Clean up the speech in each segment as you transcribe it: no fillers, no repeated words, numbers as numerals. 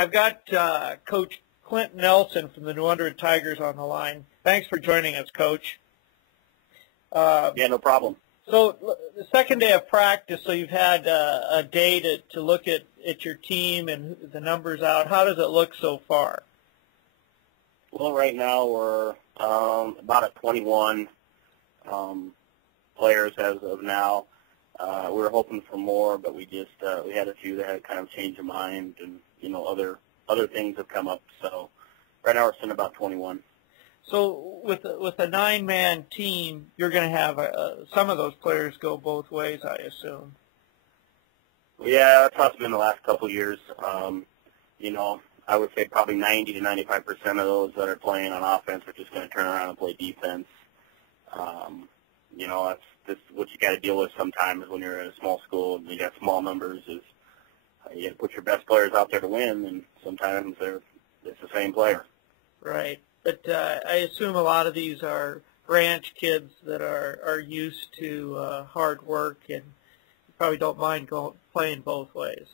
I've got Coach Clint Nelson from the New Underwood Tigers on the line. Thanks for joining us, Coach. Yeah, no problem. So the second day of practice, so you've had a day to look at your team and the numbers out. How does it look so far? Well, right now we're about at 21 players as of now. We were hoping for more, but we had a few that had kind of changed their mind, and other things have come up. So right now we're sitting about 21. So with a 9-man team, you're going to have some of those players go both ways, I assume. Yeah, that's how it's been the last couple of years. I would say probably 90 to 95% of those that are playing on offense are just going to turn around and play defense. That's what you got to deal with sometimes when you're at a small school and you got small numbers. Is you got to put your best players out there to win, and sometimes it's the same player. Right. But I assume a lot of these are ranch kids that are used to hard work and probably don't mind playing both ways.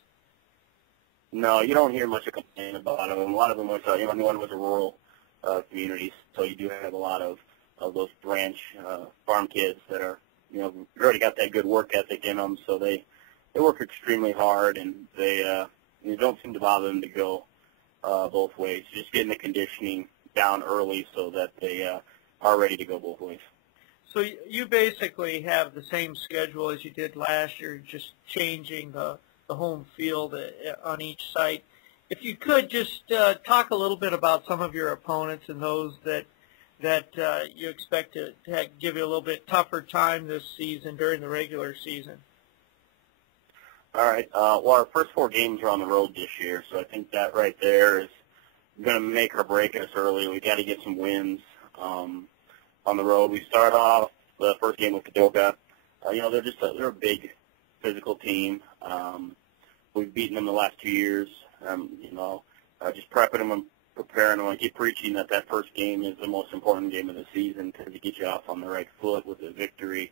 No, you don't hear much of complaint about them. A lot of them was, one was a rural community, so you do have a lot of those ranch farm kids that are, already got that good work ethic in them, so they work extremely hard, and they don't seem to bother them to go both ways. Just getting the conditioning down early so that they are ready to go both ways. So you basically have the same schedule as you did last year, just changing the home field on each site. If you could just talk a little bit about some of your opponents and those that you expect to give you a little bit tougher time this season during the regular season. All right. Well, our first 4 games are on the road this year, so I think that right there is going to make or break us early. We got to get some wins on the road. We start off the first game with Kadoga. They're a big physical team. We've beaten them the last 2 years. Just prepping them and preparing them. I keep preaching that first game is the most important game of the season because it gets you off on the right foot with a victory.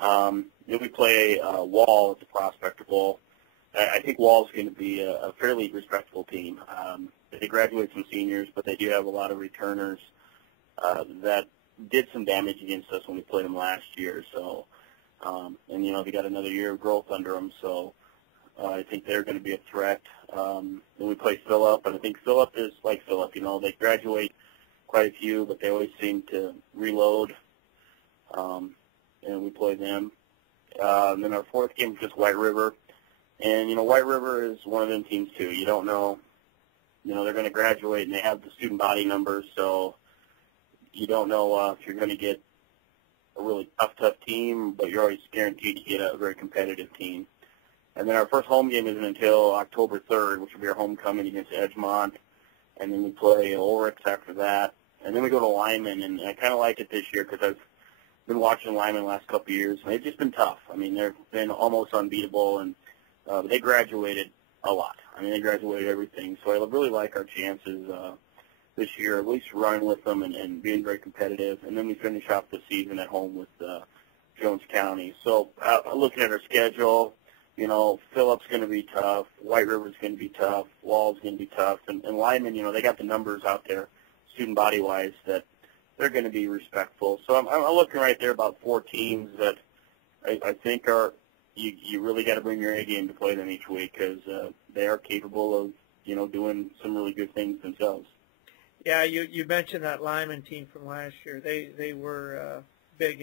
Then we play Wall at the Prospector Bowl. I think Wall's going to be a fairly respectable team. They graduate some seniors, but they do have a lot of returners that did some damage against us when we played them last year. So, they got another year of growth under them. So I think they're going to be a threat. Then we play Phillip, and I think Phillip is like Phillip. They graduate quite a few, but they always seem to reload. And we play them. And then our fourth game is just White River. And, White River is one of them teams, too. You don't know. They're going to graduate, and they have the student body numbers, so you don't know if you're going to get a really tough team, but you're always guaranteed to get a very competitive team. And then our first home game isn't until October 3rd, which will be our homecoming against Edgemont. And then we play Ulrichs after that. And then we go to Lyman, and I kind of like it this year because I've been watching Lyman the last couple of years, and they've just been tough. I mean, they've been almost unbeatable, and they graduated a lot. I mean, they graduated everything. So I really like our chances this year, at least running with them and being very competitive. And then we finish off the season at home with Jones County. So looking at our schedule, Phillip's going to be tough. White River's going to be tough. Wall's going to be tough. And Lyman, they got the numbers out there, student body-wise, that they're going to be respectful. So I'm looking right there about 4 teams that I think are you really got to bring your A game to play them each week because they are capable of doing some really good things themselves. Yeah, you mentioned that Lyman team from last year. They were big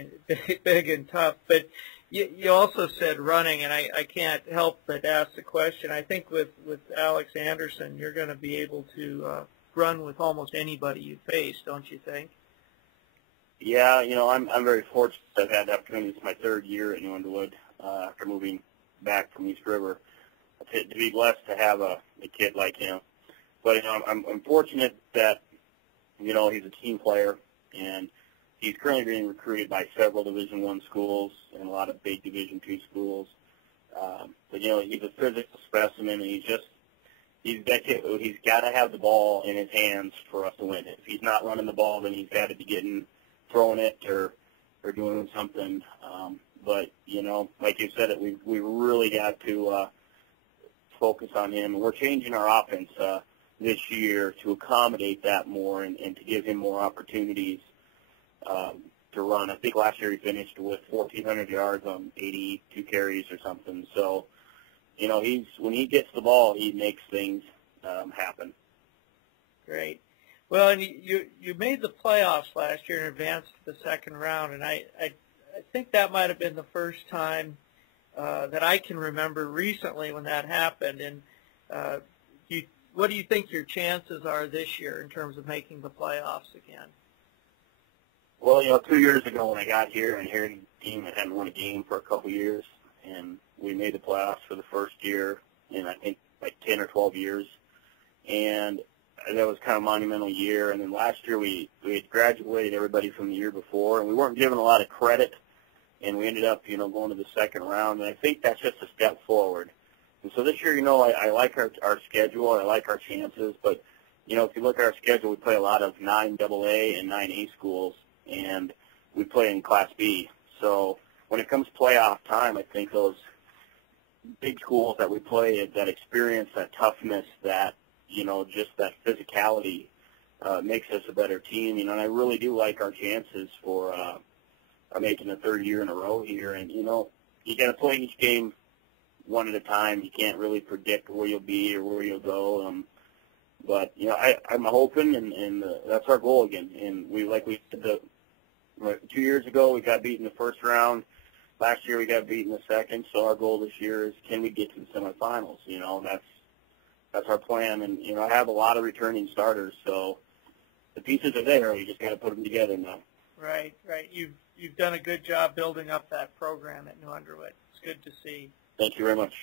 and tough, but you also said running, and I can't help but ask the question. I think with Alex Anderson, you're going to be able to run with almost anybody you face, don't you think? Yeah, I'm very fortunate. I've had the opportunity. It's my 3rd year at New Underwood after moving back from East River to be blessed to have a kid like him. But I'm fortunate that he's a team player, and he's currently being recruited by several Division I schools and a lot of big Division II schools. But he's a physical specimen, and he's got to have the ball in his hands for us to win it. If he's not running the ball, then he's got to be throwing it or doing something. But like you said, we really got to focus on him. And we're changing our offense. this year to accommodate that more and to give him more opportunities to run. I think last year he finished with 1,400 yards on 82 carries or something. So, when he gets the ball, he makes things happen. Great. Well, and you made the playoffs last year and advanced to the second round, and I think that might have been the first time that I can remember recently when that happened. And what do you think your chances are this year in terms of making the playoffs again? Well, 2 years ago when I got here and here the team that hadn't won a game for a couple years, and we made the playoffs for the first year in I think like 10 or 12 years, and that was kind of a monumental year. And then last year we had graduated everybody from the year before, and we weren't given a lot of credit, and we ended up going to the second round, and I think that's just a step forward. And so this year, I like our schedule, I like our chances, but if you look at our schedule, we play a lot of 9 AA and 9A schools, and we play in Class B. So when it comes to playoff time, I think those big schools that we play that experience that toughness, that just that physicality makes us a better team. And I really do like our chances for making the third year in a row here. And you got to play each game one at a time. You can't really predict where you'll be or where you'll go. But I'm hoping, and that's our goal again. And we said 2 years ago, we got beat in the first round. Last year, we got beat in the second. So our goal this year is, can we get to the semifinals? That's our plan. And I have a lot of returning starters, so the pieces are there. We just got to put them together now. Right. You've done a good job building up that program at New Underwood. It's good to see. Thank you very much.